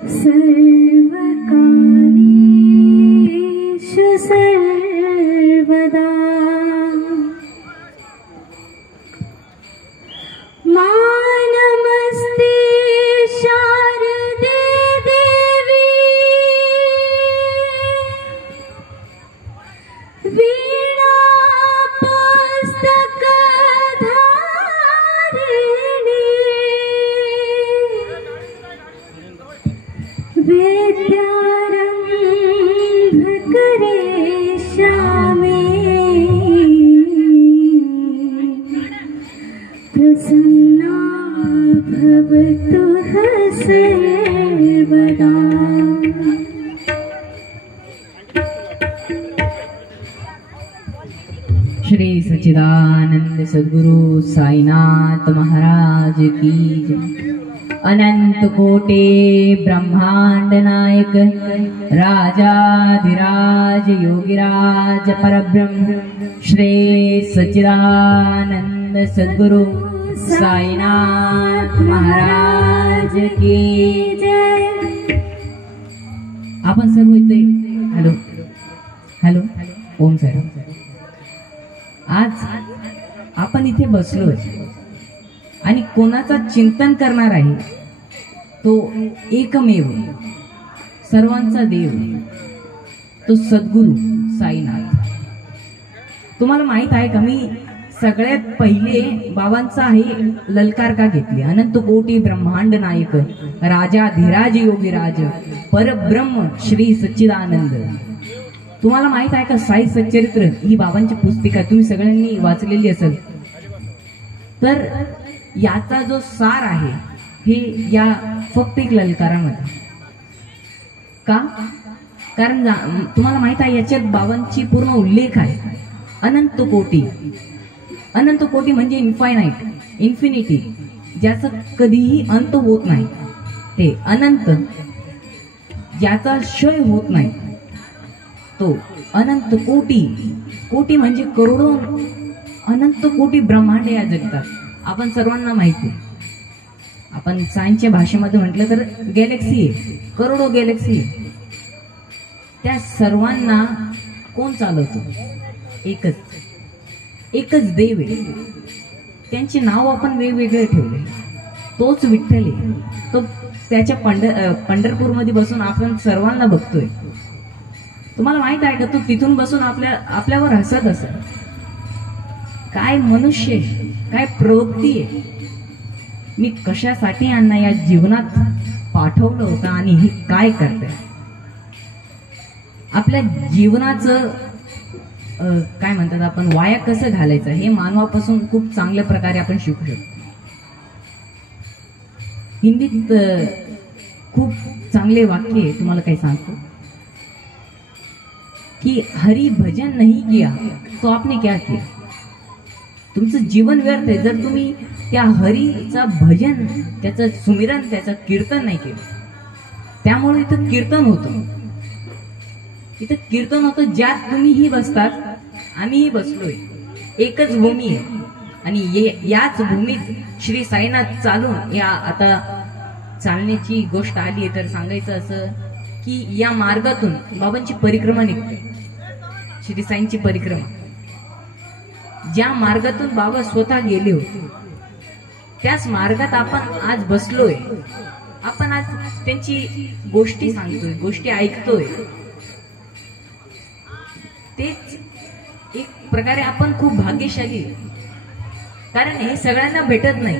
सर्वकार्येषु सर्वदा नमस्ते शारदे देवी वीणा पुस्तकधारिणी विद्यारंभ करिष्यामि प्रसन्ना भवतु सर्वदा। श्री सच्चिदानंद सद्गुरु साईनाथ महाराज की जय। अनंत कोटे ब्रह्मांड नायक राजाधिराज योगिराज परब्रह्म श्री सच्चिदानंद सद्गुरु साईनाथ महाराज की जय। आपण सर्व इथे हॅलो हॅलो ओम साईराम। आज आपण इथे बसलोय आणि कोणाचा चिंतन करणार आहे तो एकमेव सर्वांचा देव तो सद्गुरु साईनाथ। तुम्हाला माहित आहे का मी सगळ्यात पहिले बाबांचा आहे ललकार का घेतली। अनंत कोटी ब्रह्मांड नायक राजाधिराज योगिराज परब्रह्म श्री सच्चिदानंद। तुम्हाला माहित आहे का साई सच्चरित्र ही बाबांची पुस्तिका तुम्ही सगळ्यांनी वाचलेली असेल। तर याचा जो सार आहे हे या फक्त एक ललकारामध्ये का, कारण तुम्हाला माहित आहे याच्यात बाबांची पूर्ण उल्लेख आहे। अनंत कोटी, अनंत कोटी म्हणजे इन्फायनाइट, इन्फिनिटी, ज्याचा कधीही अंत होत नाही, ते अनंत ज्याचा क्षय होत नाही तो अनंत कोटी। कोटी म्हणजे करोडो, अनंत कोटी ब्रह्मांड या जगतात। आपण सर्वांना माहिती आहे, आपण सायन्सच्या भाषेमध्ये म्हटलं तर गॅलेक्सी आहे, करोडो गॅलेक्सी आहे। त्या सर्वांना कोण चालवतो? एकच एकच देव आहे। त्यांचे नाव आपण वेगवेगळे ठेवले, तोच विठ्ठल आहे। तो त्याच्या पंढरपूरमध्ये बसून आपण सर्वांना बघतोय। तुम्हाला माहित आहे का तो तिथून बसून आपल्यावर हसत असत। काय मनुष्य, काय प्रवृत्ती आहे, मी कशासाठी यांना या जीवनात पाठवलं होतं आणि हे काय करते। आपल्या जीवनाचं काय म्हणतात आपण वाया कसं घालायचं हे मानवापासून खूप चांगल्या प्रकारे आपण शिकू शकतो। हिंदीत खूप चांगले वाक्य आहे, तुम्हाला काही सांगतो कि हरि भजन नहीं किया तो आपने क्या किया। तुमचं जीवन व्यर्थ आहे जर तुम्ही त्या हरीचा भजन, त्याचं सुमिरन, त्याचं कीर्तन नाही केलं। त्यामुळे इथं कीर्तन होतं, इथं कीर्तन होतं ज्यात तुम्हीही बसतात, आम्हीही बसलोय। एकच भूमी आहे आणि याच भूमीत श्री साईनाथ चालून या आता चालण्याची गोष्ट आली आहे। तर सांगायचं असं की या मार्गातून बाबांची परिक्रमा निघते, श्री साईंची परिक्रमा। ज्या मार्गातून बाबा स्वतः गेले होते त्याच मार्गात आपण आज बसलोय। आपण आज त्यांची गोष्टी सांगतोय, गोष्टी ऐकतोय। तेच एक प्रकारे आपण खूप भाग्यशाली, कारण हे सगळ्यांना भेटत नाही।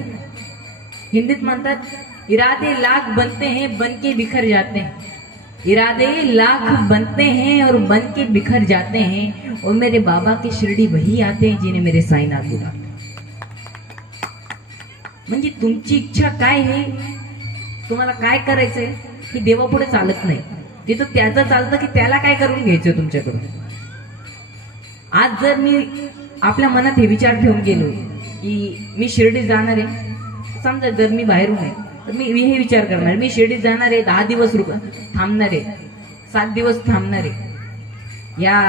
हिंदीत म्हणतात इरादे लाख बनते हैं बनके बिखर जाते हैं, इरादे लाख बनते हैं और बनके बिखर जाते हैं, और मेरे बाबा के शिरडी वही आते हैं जिन्हें मेरे साईनाथ बुलाते। म्हणजे तुमची इच्छा काय आहे, तुम्हाला काय करायचंय हे देवापुढे चालत नाही, ते तर त्याचं चालतं की त्याला काय करून घ्यायचं तुमच्याकडून। आज जर मी आपल्या मनात हे विचार ठेवून गेलो की मी शिर्डी जाणार आहे, समजा जर मी बाहेरून आहे तर मी हे विचार करणार मी शिर्डीत जाणार आहे, 10 दिवस थांबणार आहे, 7 दिवस थांबणार आहे, या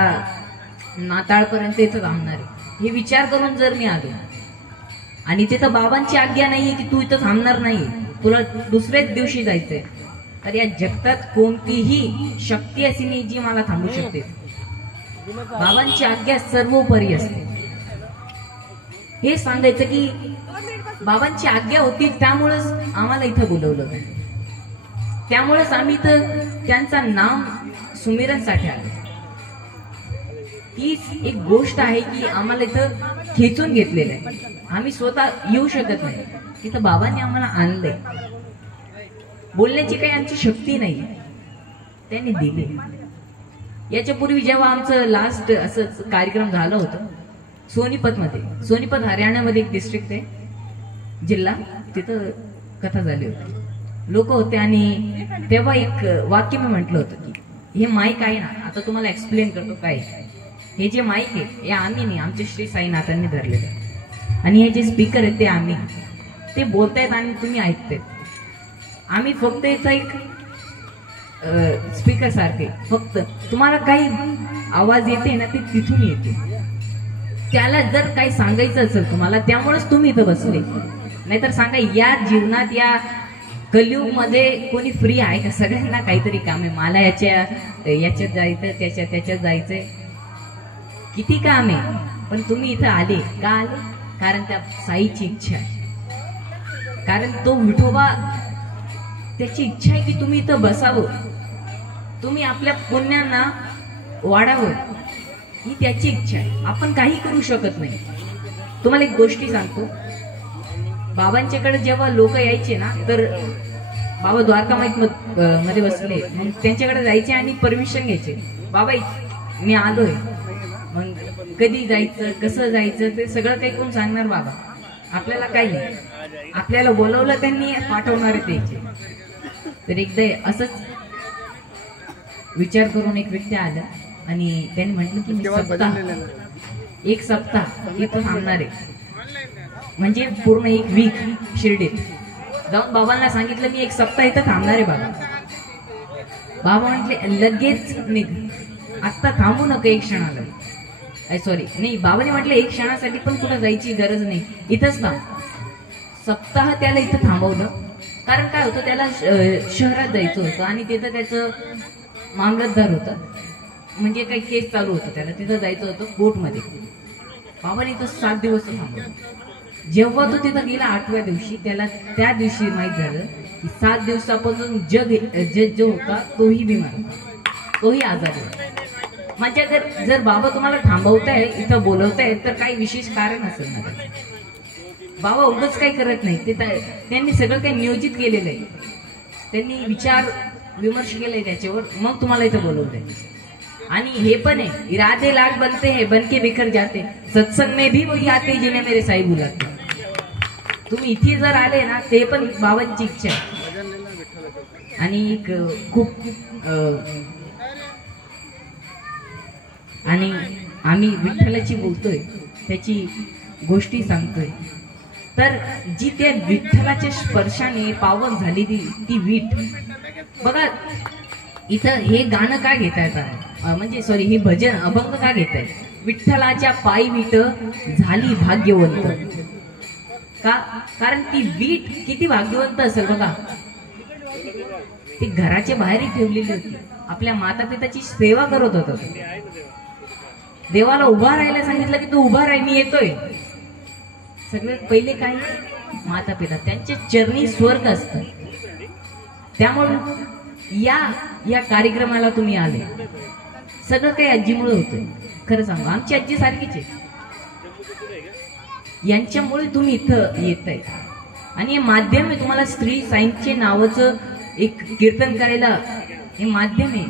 नाताळपर्यंत इथं थांबणार आहे, हे विचार करून जर मी आलो आणि तिथं बाबांची आज्ञा नाहीये की तू इथं थांबणार नाही, तुला दुसऱ्याच दिवशी जायचंय, तर या जगतात कोणतीही शक्ती अशी नाही जी मला थांबू शकते. बाबांची आज्ञा सर्वोपरी असते. हे सांगायचं की बाबांची आज्ञा होती, त्यामुळेच आम्हाला इथं बोलवलं, त्यामुळेच आम्ही इथं त्यांचा नाम सुमिरनसाठी आलो. हीच एक गोष्ट आहे की आम्हाला इथं खेचून घेतलेलं आहे. आम्ही स्वतः येऊ शकत नाही, तिथं बाबांनी आम्हाला आणलंय. बोलण्याची काही आमची शक्ती नाही, त्यांनी दिली. याच्या पूर्वी जेव्हा आमचं लास्ट असंच कार्यक्रम झालं होतं सोनीपत मध्ये, सोनीपत हरियाणामध्ये एक डिस्ट्रिक्ट आहे, जिल्हा, तिथं कथा झाली होती, लोक होते. आणि तेव्हा एक वाक्य मी म्हटलं होतं की हे माईक आहे ना, आता तुम्हाला एक्सप्लेन करतो काय. हे जे माईक आहे हे आम्ही नाही, आमचे श्री साईनाथांनी धरलेले, आणि हे जे स्पीकर आहेत ते आम्ही, ते बोलतायत आणि तुम्ही ऐकतायत. आम्ही फक्त इथं एक स्पीकर सारखे, फक्त तुम्हाला काही आवाज येते ना ते तिथून येते. त्याला जर काही सांगायचं असेल तुम्हाला, त्यामुळेच तुम्ही इथं बसले. नाहीतर सांगा, या जीवनात या कलियुग मध्ये कोणी फ्री आहे का? सगळ्यांना काहीतरी काम आहे. मला याच्यात जायचं, त्याच्यात जायचंय, किती काम आहे. पण तुम्ही इथं आले का? आले कारण त्या साईची इच्छा आहे. कारण तो विठोबा त्याची इच्छा आहे की तुम्ही इथं बसावं, तुम्ही आपल्या पुण्यांना वाढावं, ही त्याची इच्छा आहे. आपण काही करू शकत नाही. तुम्हाला एक गोष्टी सांगतो, बाबांच्याकडे जेव्हा लोक यायचे ना, तर बाबा द्वारका मध्ये बसले, मग त्यांच्याकडे जायचे आणि परमिशन घ्यायचे. बाबा मी आलोय, मग कधी जायचं, कसं जायचं, ते सगळं काही कोण सांगणार? बाबा आपल्याला काही नाही, आपल्याला बोलवलं त्यांनी, पाठवणारे द्यायचे. तर एकदा असंच विचार करून एक व्यक्ती आला आणि त्यांनी म्हटलं की मी एक सप्ताह इथं थांबणार आहे, म्हणजे पूर्ण एक वीक शिर्डीत जाऊन बाबांना सांगितलं मी एक सप्ताह इथं थांबणार आहे. बाबा म्हटले लगेच निघ, आत्ता थांबू नका एक क्षणाला. सॉरी नाही, बाबाने म्हटलं एक क्षणासाठी पण कुठं जायची गरज नाही, इथंच थांब. सप्ताह त्याला इथं थांबवलं, कारण काय होतं, त्याला शहरात जायचं होतं आणि तिथं त्याचं मामलतदार होतं, म्हणजे काही केस चालू होतं, त्याला तिथं जायचं होतं कोर्टमध्ये. बाबाने इथं 7 दिवस थांबवलं. जेव्हा तो तिथं गेला 8व्या दिवशी, त्याला त्या दिवशी माहित झालं की 7 दिवसापासून जज जो होता तोही बिमार होता, तोही आजारी होता. म्हणजे जर बाबा तुम्हाला थांबवताय, इथं बोलवताय, तर काही विशेष कारण असेल ना. बाबा उगाच काही करत नाही, ते त्यांनी सगळं काही नियोजित केलेलं आहे. त्यांनी विचार विमर्श केलाय त्याच्यावर, मग तुम्हाला इथं बोलवलंय. आणि हे पण आहे, इरादे लाख बनते हैं, बनके बिखर जाते, सत्संग में भी वही आते जिन्हें मेरे साई बुलाते. तुम्ही इथे जर आले ना, ते पण बाबांची इच्छा आहे. आणि खूप आणि आम्ही विठ्ठलाची बोलतोय, त्याची गोष्टी सांगतोय. तर जी त्या विठ्ठलाच्या स्पर्शाने पावन झाली ती वीट. बघा इथं हे गाणं का घेतायत, म्हणजे सॉरी हे भजन अभंग का घेताय? विठ्ठलाच्या पायी वीट झाली भाग्यवंत. का? कारण ती वीट किती भाग्यवंत असेल बघा. ती घराच्या बाहेर ठेवलेली होती, आपल्या माता पिताची सेवा करत होत. देवाला उभा राहायला सांगितलं की तू उभा राह, मी येतोय. सगळ्यात पहिले काय? माता पिता, त्यांच्या चरणी स्वर्ग असतं. त्यामुळे या कार्यक्रमाला तुम्ही आले, सगळं काही आजीमुळे होतंय. खरं सांगू, आमची आजी सारखीच आहे, यांच्यामुळे तुम्ही इथं येताय. आणि हे माध्यम आहे तुम्हाला श्री साईंचे नावाचं एक कीर्तन करायला, हे माध्यम आहे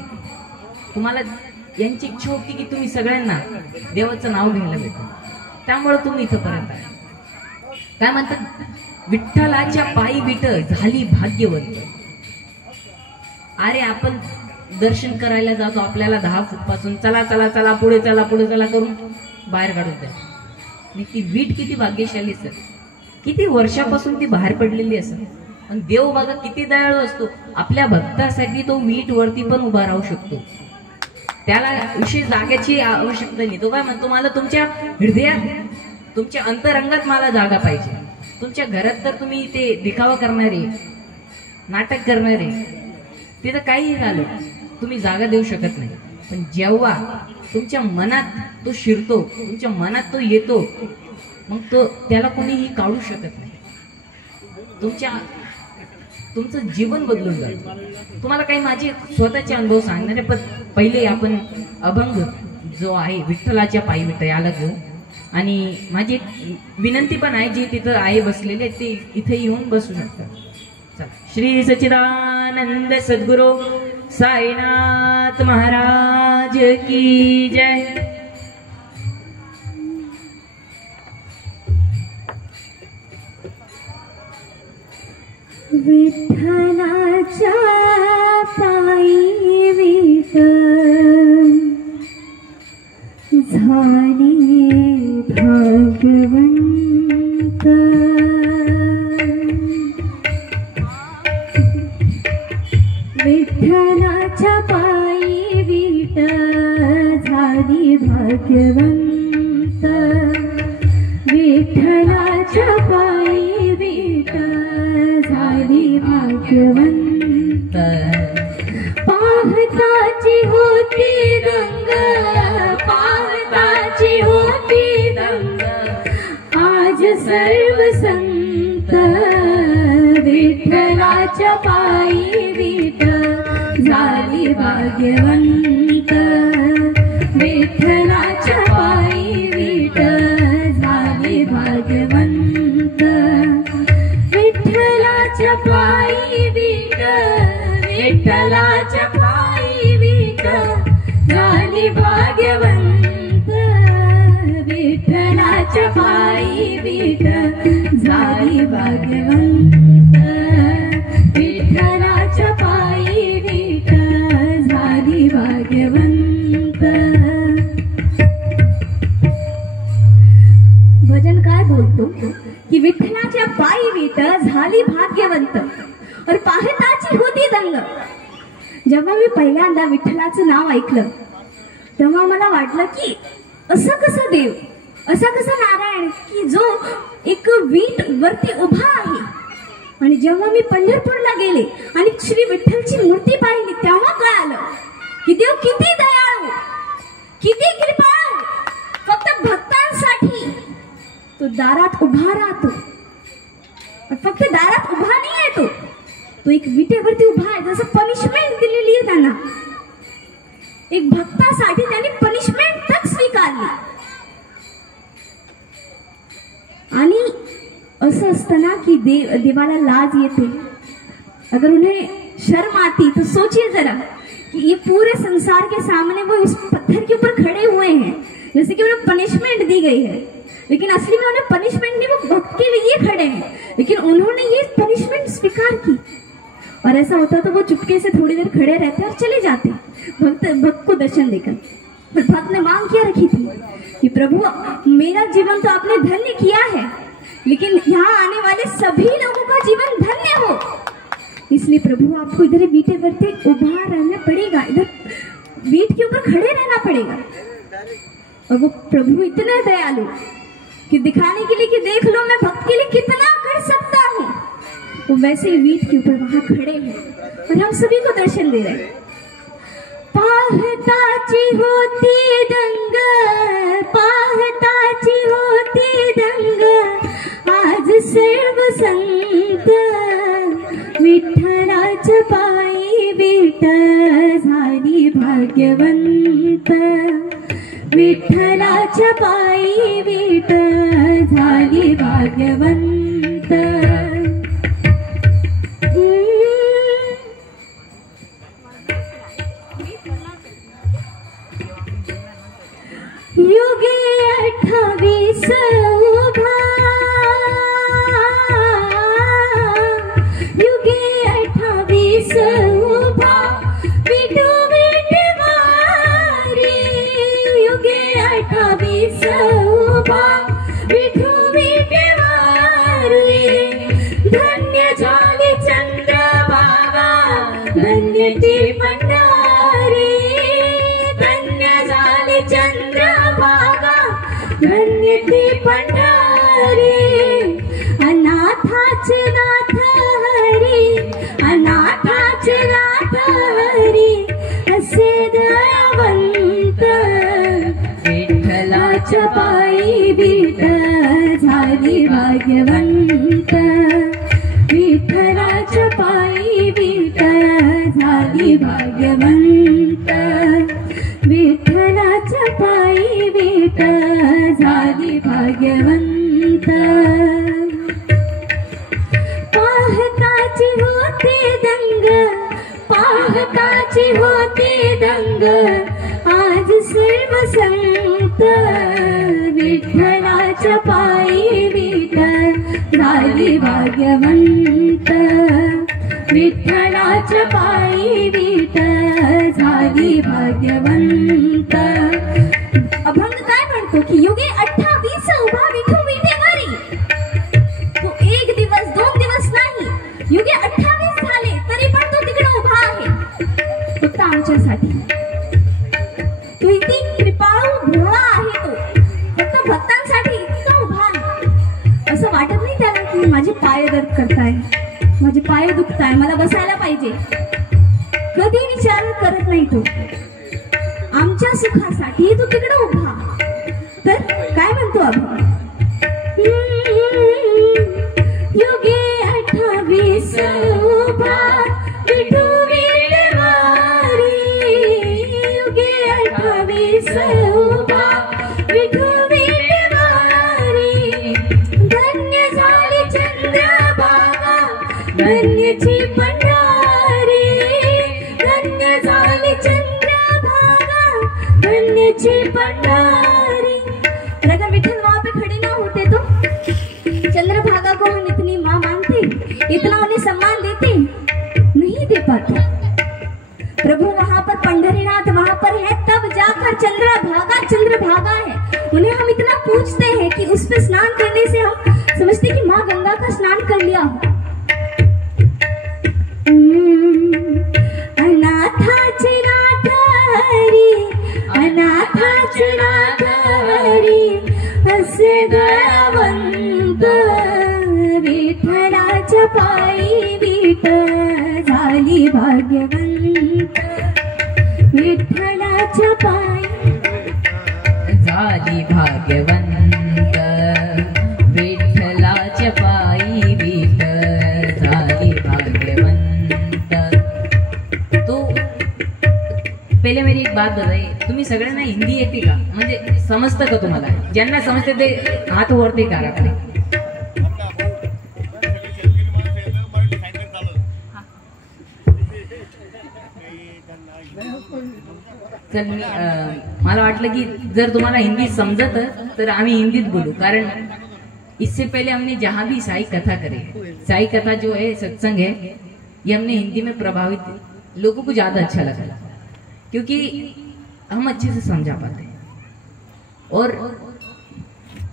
तुम्हाला. यांची इच्छा होती की तुम्ही सगळ्यांना देवाचं नाव घ्यायला भेटो, त्यामुळे तुम्ही इथं पर्यंत आहे. काय म्हणतात? विठ्ठलाच्या पायी विठ झाली भाग्यवंत. अरे आपण दर्शन करायला जातो, आपल्याला 10 फूट पासून चला चला चला पुढे चला पुढे चला करून बाहेर काढून द्या. आणि ती वीट किती भाग्यशाली असेल, किती वर्षापासून ती बाहेर पडलेली असेल. पण देव बघा किती दयाळू असतो, आपल्या भक्तासाठी तो वीट वरती पण उभा राहू शकतो. त्याला विशेष जागेची आवश्यकता नाही. तो काय म्हणतो, मला तुमच्या हृदयात, तुमच्या अंतरंगात मला जागा पाहिजे. तुमच्या घरात तर तुम्ही ते दिखावा करणारे, नाटक करणारे, तिथं काहीही झालं तुम्ही जागा देऊ शकत नाही, पण जेव्हा तुमच्या मनात तो शिरतो, तुमच्या मनात तो येतो, मग तो त्याला कोणीही काढू शकत नाही. तुमचं जीवन बदलून जातं. तुम्हाला काही माझे स्वतःचे अनुभव सांगणार आहे, पण पहिले आपण अभंग जो आहे विठ्ठलाच्या पायी विठ्ठल याला घेऊ. आणि माझी विनंती पण आहे, जे तिथं आहे बसलेले ते इथे येऊन बसू शकतात. श्री सच्चिदानंद सद्गुरु साईनाथ महाराज की जय. विठ्ठलाच्या पायी विठ झाली भाग्यवंत. विठ्ठलाच्या पायी विठ झाली भाग्यवंत. विठ्ठलाच्या पायी विठ झाली भाग्यवंत. पाहताची होती रंग, पाहताची होती रंग, आज सर्व संत. विठ्ठलाच्या पायी विठ झाली भाग्यवंत. विठ्ठलाच्या पायी विठ झाली भाग्यवंत. विठ्ठलाच्या पायी विठ, विठ्ठलाच्या पायी विठ झाली भाग्यवंत. विठ्ठलाच्या पायी विठ झाली भाग्यवंत. विठ्ठलाच्या पायी विठ झाली भाग्यवंत. भजनकार बोलतो की विठ्ठलाच्या पायी विठ झाली भाग्यवंत और पाहताची होती दंग. जेव्हा मी पहिल्यांदा विठ्ठलाचं नाव ऐकलं तेव्हा मला वाटलं की असं कसं देव, असा कसा नारायण की जो एक वीट वरती उभा आहे. आणि जेव्हा मी पंढरपूरला गेले आणि श्री विठ्ठलची मूर्ती पाहिली तेव्हा कळालं की देव किती दयाळू, किती कृपाळू. फक्त भक्तांसाठी तो दारात उभा राहतो. फक्त दारात उभा नाही आहे, तो एक विटेवरती उभा आहे. जसं पनिशमेंट दिलेली आहे त्यांना, एक भक्तासाठी त्यांनी पनिशमेंट तक स्वीकारली. आणि असं असतं ना की देवाला लाज येते. अगर उन्हें शर्म आती तो सोचिए जरा कि ये पूरे संसार के सामने वो इस पत्थर के ऊपर खड़े हुए हैं, जैसे कि उन्हें पनिशमेंट दी गई है, लेकिन असली में उन्हें पनिशमेंट नहीं, वो भक्त के लिए खड़े हैं, लेकिन उन्होंने ये पनिशमेंट स्वीकार की. और ऐसा होता तो वो चुपके से थोड़ी देर खड़े रहते और चले जाते भक्त को दर्शन देकर. पर भक्त ने मांग क्या रखी थी कि प्रभु मेरा जीवन तो आपने धन्य किया है, लेकिन यहाँ आने वाले सभी लोगों का जीवन धन्य हो, इसलिए प्रभु आपको इधर बीटे बरते उभा रहना पड़ेगा, इधर बीट के ऊपर खड़े रहना पड़ेगा. और वो प्रभु इतने दयालु कि दिखाने के लिए कि देख लो मैं भक्त के लिए कितना कर सकता हूँ, वो वैसे ही वीट के ऊपर वहां खड़े हैं और हम सभी को दर्शन दे रहे हैं. पाहताची होती दंग, पाहताची होती दंग, आज सर्व संत. विठ्ठलाच्या पायी विठ झाली भाग्यवंत. विठ्ठलाच्या पायी विठ झाली भाग्यवंत. युगे 28 उभा, युगे 28 उभा, विठू विठवारी. युगे 28 उभा, विठू विठवारी. धन्य झाली चंद्रभागा, धन्य ती भंडारी. धन्य झाली चंद्रभागा, धन्य ती भंडारी. अनाथाचे नाथ हरी, अनाथाचे नाथ झाली भाग्यवंत विठ्ठलाच्या पायी विठ झाली भाग्यवंत पाहताची होते दंग पाहताची होते दंग आज सर्व संत विठ्ठलाच्या पायी विठ झाली भाग्यवंत विठ्ठलाच्या पायी विठ झाली भाग्यवंत अभंग काय म्हणतो की युगे 28 उभा विठू विठेवरी तो एक दिवस 2 दिवस नाही युगे 28 झाले तरी पण तो तिकडे उभा आहे फक्त आमच्यासाठी तो इतकी कृपाळू भोळा आहे तो फक्त भक्तांसाठी इतका उभा आहे असं वाटत नाही त्याला की माझे पाय दर्द करताय माझे पाय दुखताय मला बसायला पाहिजे कधी विचार करत नाही तो आमच्या सुखासाठी तो तिकडे उभा तर काय म्हणतो आपण युगे 28 उभा विठू विठेवरी युगे 28 उभा विठू विठेवरी धन्य झाली चंद्रभागा धन्यची पंढरी धन्य झाली चंद्रभागा धन्यची पंढरी अगर विठल वहां पे खड़े ना होते तो चंद्रभागा को हम इतनी माँ मानते इतना उन्हें सम्मान देते नहीं दे पाते प्रभु वहां पर पंढरीनाथ वहां पर है तब जाकर चंद्रभागा है उन्हें हम इतना पूछते हैं कि उस पे स्नान करने से हम समझते कि माँ गंगा का स्नान कर लिया हो अनाथाची नाथरी अनाथाची नाथरी असे दयावंत विठ्ठलाच्या पायी विठ झाली भाग्यवंत विठ्ठलाच्या पायी झाली भाग्यवंत विठ्ठलाच्या पायी विठ झाली भाग्यवंत तो पहिले मेरी एक बात बताइए तुम्ही सगळ्यांना हिंदी येते का म्हणजे समजतं का तुम्हाला ज्यांना समजते ते हात वरती करा आपले तर मला वाटलं की जर तुम्हाला हिंदी समजत तर आम्ही हिंदीत बोलू कारण इससे पहले हमने जहां भी साई कथा करे साई कथा जो है सत्संग है ये हमने हिंदी में प्रभावित लोगों को ज्यादा अच्छा लगा क्योंकि हम अच्छे से समझा पाते हैं और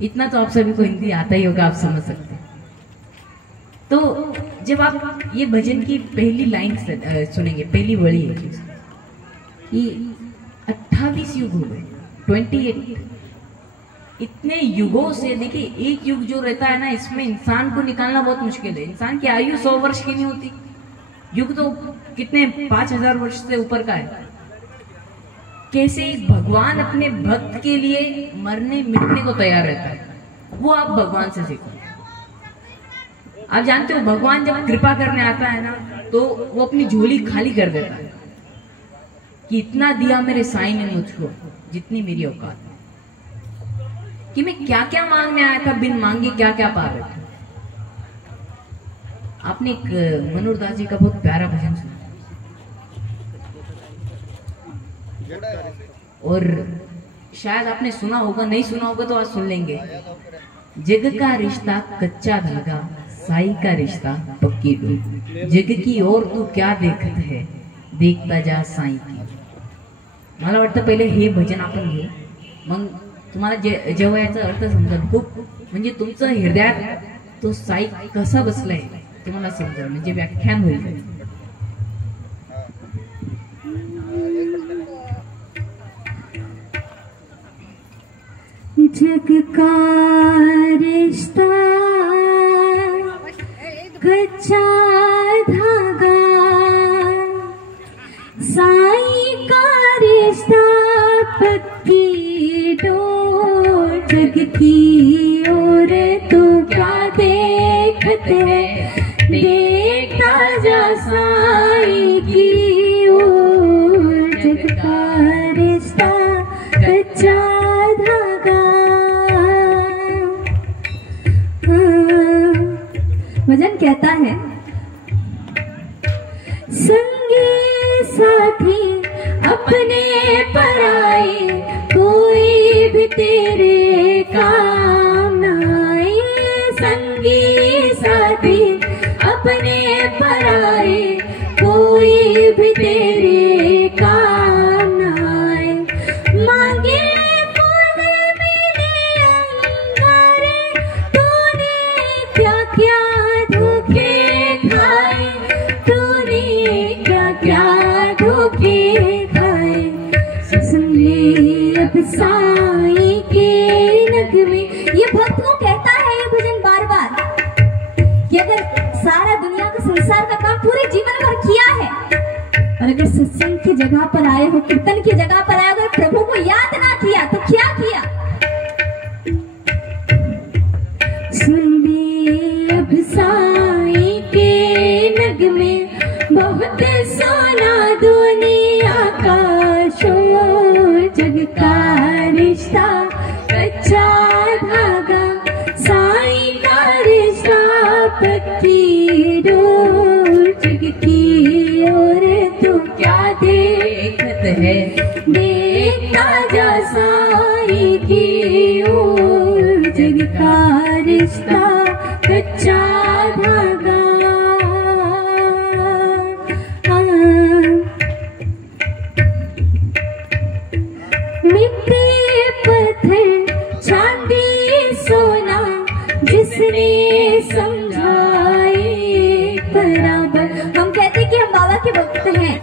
इतना तो आप सभी को हिंदी आता ही होगा आप समझ सकते हैं तो जब आप ये भजन की पहली लाइन सुनेंगे पहली वड़ी है कि 28 युग हो गए 28 इतने युगों से देखिए एक युग जो रहता है ना इसमें इंसान को निकालना बहुत मुश्किल है इंसान की आयु 100 वर्ष की नहीं होती युग तो कितने 5000 वर्ष से ऊपर का है कैसे भगवान अपने भक्त के लिए मरने मिटने को तैयार रहता है वो आप भगवान से सीखो आप जानते हो भगवान जब कृपा करने आता है ना तो वो अपनी झोली खाली कर देता है कि इतना दिया मेरे साईं ने मुझको जितनी मेरी औकात कि मैं क्या क्या मांगने आया था बिन मांगे क्या क्या पा रहे थे आपने एक मनोहर दास जी का बहुत प्यारा भजन सुना और शायद आपने सुना होगा नहीं सुना होगा तो आज सुन लेंगे जग का रिश्ता कच्चा धागा साई का रिश्ता पक्की डोर जग की ओर तू क्या देखत है देखता जा साई की मला वाटतं पहिले हे भजन आपण घेऊ मग तुम्हाला जेव्हा याचा अर्थ समजेल खूप म्हणजे तुमचं हृदयात तो साई कसा बसलाय तुम्हाला समजेल म्हणजे व्याख्यान होईल जग का रिश्ता कच्चा धागा साई का रिश्ता पक्की डोर जग की ओर तो क्या देखते देखता जा साई की जग का रिश्ता कच्चा धागा। भजन कहता है, संगी साथी अपने पराए, कोई भी तेरे काम न आए। संगी साथी अपने पराए, कोई भी तेरे काम न आए। मांगे फूल मिले अंगारे, तूने क्या क्या धोखे खाए, तूने क्या क्या धोखे खाए। सुन ले अब साईं के नगमे। ये भक्त को कहता है ये भजन बार बार कि अगर सारा दुनिया का संसार का काम पूरे जीवन भर किया है और अगर सत्संग की जगह पर आए हो, कीर्तन की जगह पर आए, अगर प्रभु को याद ना किया तो क्या किया। सुन ले अब साईं के नगमे, बहुत सोना दुनिया का शोर। जग का रिश्ता कच्चा धागा, साईं का रिश्ता पक्की डोर। जग की ओर तू क्या देखत है, देखता जा साईं की ओर। जग का रिश्ता कच्चा धागा। मिट्टी पत्थर चांदी सोना, जिसने समझाए बराबर। हम कहते कि हम बाबा के भक्त हैं,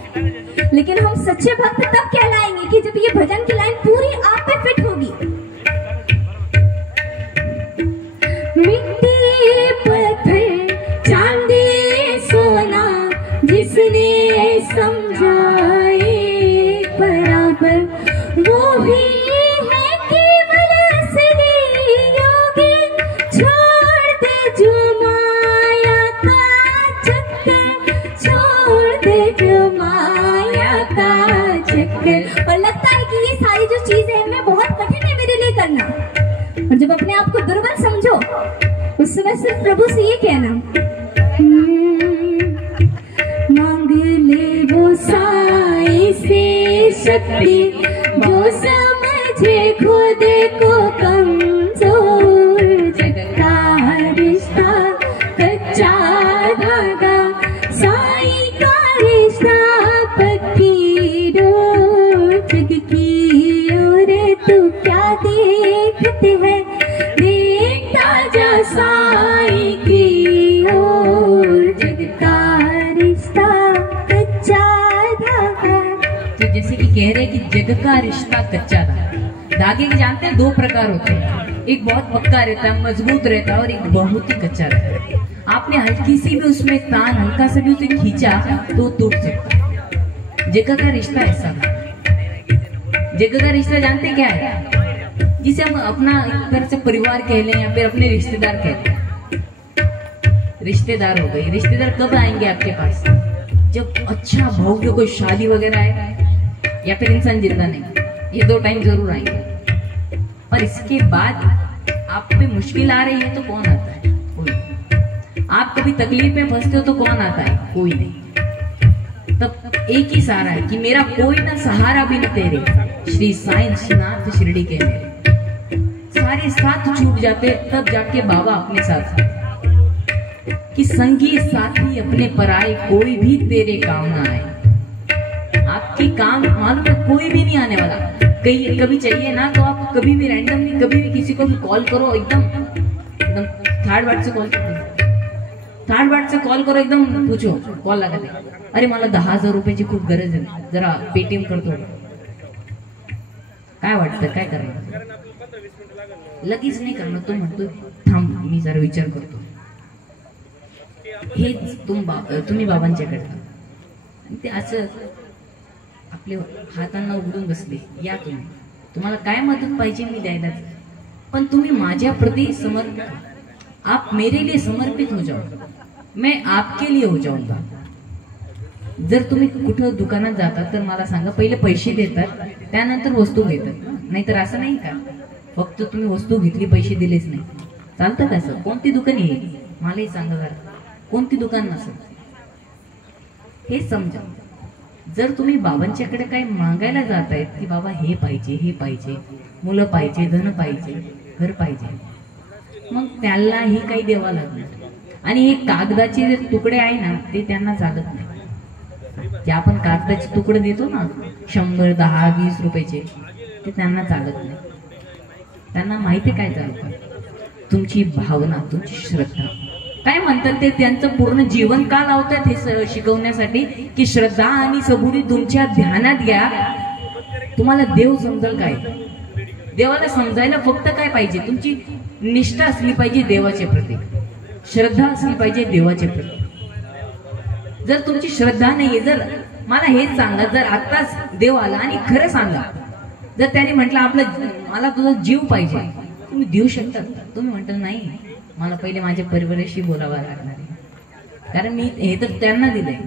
लेकिन हम सच्चे भक्त तब कहलाएंगे कि जब ये भजन की लाइन पूरी आप पे फिट होगी। मिट्टी पत्थर चांदी सोना, जिसने समझाए बराबर। वो भी है केवल असली योगी, छोड़ दे जो माया का चक्कर, छोड़ दे जो माया का चक्कर। और लगता है कि ये सारी जो चीजें हैं मैं बहुत कठिन है मेरे लिए करना। और जब अपने आप को दुर्बल समझो उस समय सिर्फ प्रभु से ये कहना, मांग ले वो साईं से शक्ति, जो समझे खुद को कमजोर। जग का रिश्ता कच्चा धागा, साईं का रिश्ता पक्की डोर। जग की ओर तू क्या देखते है, देखता जा साईं की ओर। जग का रिश्ता कच्चा धागा। तो जैसे कि कह रहे कि जग का रिश्ता कच्चा धागा। धागे के जानते हैं दो प्रकार होते हैं, एक बहुत पक्का रहता है, मजबूत रहता है, और एक बहुत ही कच्चा रहता है। आपने हल्की सी भी उसमें तान, हल्का सा भी उसे खींचा तो टूट सकता है। जगह का रिश्ता ऐसा है। जगह का रिश्ता जानते क्या है, जिसे हम अपना एक तरह से परिवार कह लें या फिर अपने रिश्तेदार कहते हैं। रिश्तेदार हो गए। रिश्तेदार कब आएंगे आपके पास, जब अच्छा भव्य कोई शादी वगैरह है, या फिर इंसान जिंदा नहीं, ये दो टाइम जरूर आएंगे। और इसके बाद आप पे मुश्किल आ रही है तो कौन आता है, कोई। आप कभी तकलीफ में फंसते हो तो कौन आता है, कोई नहीं। तब एक ही सहारा है कि मेरा कोई ना सहारा भी नहीं तेरे, श्री साईंनाथ शिरडी के मेरे। सारे साथ छूट जाते तब जाके बाबा अपने साथ कि संगी साथी अपने पराए, कोई भी तेरे काम ना आए। आपके काम मालूम है कोई भी नहीं आने वाला। कभी चाहिए ना तो आप कभी भी रैंडमली कभी भी किसी को भी कॉल करो, एकदम थर्ड वार्ड से कॉल करो, एकदम पूछो, कॉल लगा दे, अरे मला 10,000 रुपयाची खूप गरज आहे, जरा पेटीएम करतो, काय वाटतं, काय करणार? लगेच नाही करणार, तो म्हणतो थांब मी जरा विचार करतो। हेच तुम्ही बाबांच्या करता, आणि ते असं आपले हातांना उघडून बसले, या तुम्हाला काय मदत पाहिजे मी द्यायला, पण तुम्ही माझ्या प्रति समर्पित, आप मेरे लिए समर्पित हो जाओ, मैं आपके लिए हो जाऊंगा। जर तुम्ही कुठं दुकानात जातात तर मला सांगा, पहिले पैसे देतात त्यानंतर वस्तू घेतात, नाहीतर असं नाही का फक्त तुम्ही वस्तू घेतली पैसे दिलेच नाही, चालतं कसं? कोणती दुकान आहे मलाही सांगा जरा, कोणती दुकान नसेल हे समजा. जर तुम्ही बाबांच्याकडे काही मागायला जातायत की बाबा हे पाहिजे, हे पाहिजे, मुलं पाहिजे, धन पाहिजे, घर पाहिजे, मग त्यालाही काही द्यावं लागणार. आणि हे कागदाचे जे तुकडे आहे ना ते त्यांना चालत नाही. जे आपण कागदाचे तुकडे देतो ना 100, 10, 20 रुपयाचे, ते त्यांना चालत नाही. त्यांना माहिती काय चालतं? तुमची भावना, तुमची श्रद्धा. काय म्हणतात ते त्यांचं पूर्ण जीवन का लावतात हे शिकवण्यासाठी की श्रद्धा आणि सबुरी तुमच्या ध्यानात घ्या, तुम्हाला देव समजेल. काय देवाला समजायला फक्त काय पाहिजे? तुमची निष्ठा असली पाहिजे देवाच्या प्रती, श्रद्धा असली पाहिजे देवाच्या प्रती. जर तुमची श्रद्धा नाहीये, जर मला हेच सांगा, जर आत्ताच देव आला आणि खरं सांगा, जर त्याने म्हटलं मला तुझा जीव पाहिजे, तुम्ही देऊ शकता? तुम्ही म्हणता नाही, मला पहिले माझ्या परिवाराशी बोलावं लागणार आहे, कारण मी हे तर त्यांना दिलंय.